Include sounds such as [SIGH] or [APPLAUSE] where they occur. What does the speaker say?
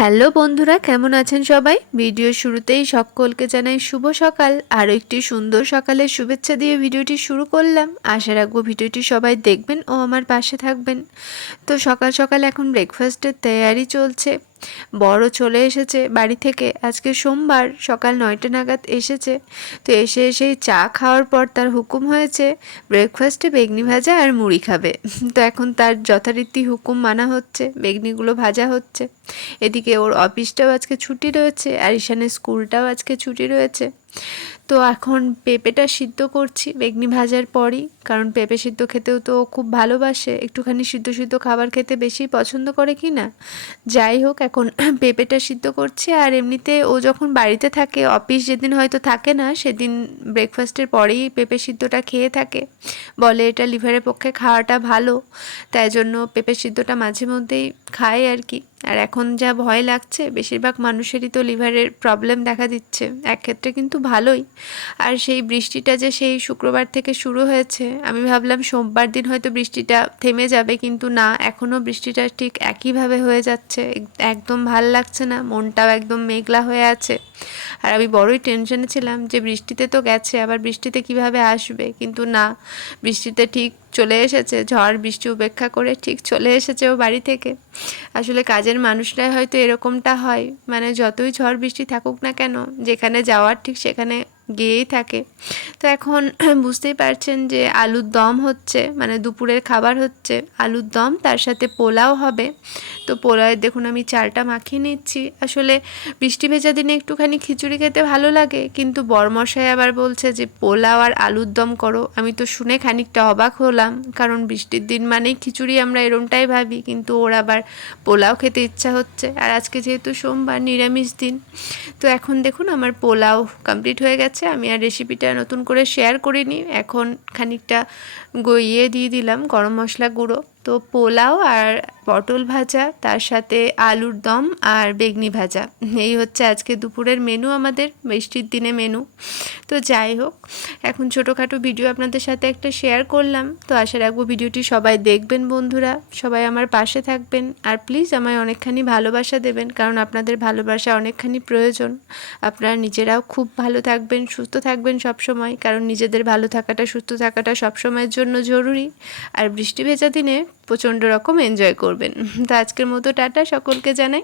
Hello বন্ধুরা, কেমন আছেন সবাই? ভিডিও শুরুতেই সকলকে জানাই শুভ সকাল। আরও একটি সুন্দর সকালের শুভেচ্ছা দিয়ে ভিডিওটি শুরু করলাম। আশা রাখব ভিডিওটি সবাই দেখবেন ও আমার পাশে থাকবেন। তো সকাল সকাল এখন ব্রেকফাস্টের তৈয়ারি চলছে। বড় চলে এসেছে বাড়ি থেকে। আজকে সোমবার, সকাল নয়টা নাগাদ এসেছে। তো এসে এসেই চা খাওয়ার পর তার হুকুম হয়েছে ব্রেকফাস্টে বেগনি ভাজা আর মুড়ি খাবে। তো এখন তার যথারীতি হুকুম মানা হচ্ছে, বেগনিগুলো ভাজা হচ্ছে। এদিকে ওর অফিসটাও আজকে ছুটি রয়েছে আর ঈশানের স্কুলটাও আজকে ছুটি রয়েছে। তো এখন পেঁপেটা সিদ্ধ করছি বেগনি ভাজার পরই, কারণ পেঁপে সিদ্ধ খেতেও তো খুব ভালোবাসে। একটুখানি সিদ্ধ সিদ্ধ খাবার খেতে বেশি পছন্দ করে কি না? যাই হোক, এখন [CLEARS THROAT] পেঁপেটা সিদ্ধ করছি, আর এমনিতে ও যখন বাড়িতে থাকে, অফিস যেদিন হয়তো থাকে না, সেদিন ব্রেকফাস্টের পরেই পেঁপে সিদ্ধটা খেয়ে থাকে। বলে এটা লিভারের পক্ষে খাওয়াটা ভালো, তাই জন্য পেঁপে সিদ্ধটা মাঝে মধ্যেই খায় আর কি। আর এখন যা ভয় লাগছে, বেশিরভাগ মানুষেরই তো লিভারের প্রবলেম দেখা দিচ্ছে। এক ক্ষেত্রে কিন্তু ভালোই। আর সেই বৃষ্টিটা যে সেই শুক্রবার থেকে শুরু হয়েছে, আমি ভাবলাম সোমবার দিন হয়তো বৃষ্টিটা থেমে যাবে, কিন্তু না এখনও বৃষ্টিটা ঠিক একইভাবে হয়ে যাচ্ছে। একদম ভালো লাগছে না, মনটাও একদম মেঘলা হয়ে আছে। আর আমি বড়ই টেনশনে ছিলাম যে বৃষ্টিতে তো গেছে, আবার বৃষ্টিতে কীভাবে আসবে? কিন্তু না, বৃষ্টিতে ঠিক চলে এসেছে, ঝড়, বৃষ্টি উপেক্ষা করে ঠিক চলে এসেছে ও বাড়ি থেকে। আসলে কাজের মানুষরাই হয়তো এরকমটা হয়। মানে যতই ঝড়, বৃষ্টি থাকুক না কেন, যেখানে যাওয়ার ঠিক সেখানে গিয়েই থাকে। তো এখন [CLEARS THROAT] বুঝতেই পারছেন যে আলুর দম হচ্ছে মানে দুপুরের খাবার হচ্ছে, আলুর দম, তার সাথে পোলাও হবে। তো পোলাওয়ের, দেখুন আমি চালটা মাখিয়ে নিচ্ছি। আসলে বৃষ্টি ভেজা দিনে একটুখানি খিচুড়ি খেতে ভালো লাগে, কিন্তু বরমশাই আবার বলছে যে পোলাও আর আলুর দম করো। আমি তো শুনে খানিকটা অবাক হলাম, কারণ বৃষ্টির দিন মানেই খিচুড়ি আমরা এরমটাই ভাবি, কিন্তু ওর আবার পোলাও খেতে ইচ্ছা হচ্ছে। আর আজকে যেহেতু সোমবার, নিরামিষ দিন, তো এখন দেখুন আমার পোলাও কমপ্লিট হয়ে গেছে। আমি আর রেসিপিটা নতুন করে শেয়ার করিনি। এখন খানিকটা গইয়ে দিয়ে দিলাম গরম মশলা গুঁড়ো। তো পোলাও আর পটল ভাজা, তার সাথে আলুর দম আর বেগনি ভাজা। এই হচ্ছে আজকে দুপুরের মেনু আমাদের বৃষ্টির দিনে মেনু তো যাই হোক, এখন ছোটোখাটো ভিডিও আপনাদের সাথে একটা শেয়ার করলাম। তো আশা রাখব ভিডিওটি সবাই দেখবেন বন্ধুরা, সবাই আমার পাশে থাকবেন। আর প্লিজ আমায় অনেকখানি ভালোবাসা দেবেন, কারণ আপনাদের ভালোবাসা অনেকখানি প্রয়োজন। আপনারা নিজেরাও খুব ভালো থাকবেন, সুস্থ থাকবেন সব সময় কারণ নিজেদের ভালো থাকাটা, সুস্থ থাকাটা সব সময়ের জন্য জরুরি। আর বৃষ্টি ভেজা দিনে প্রচণ্ড রকম এনজয় করবেন। তো আজকের মতো টাটা সকলকে জানাই।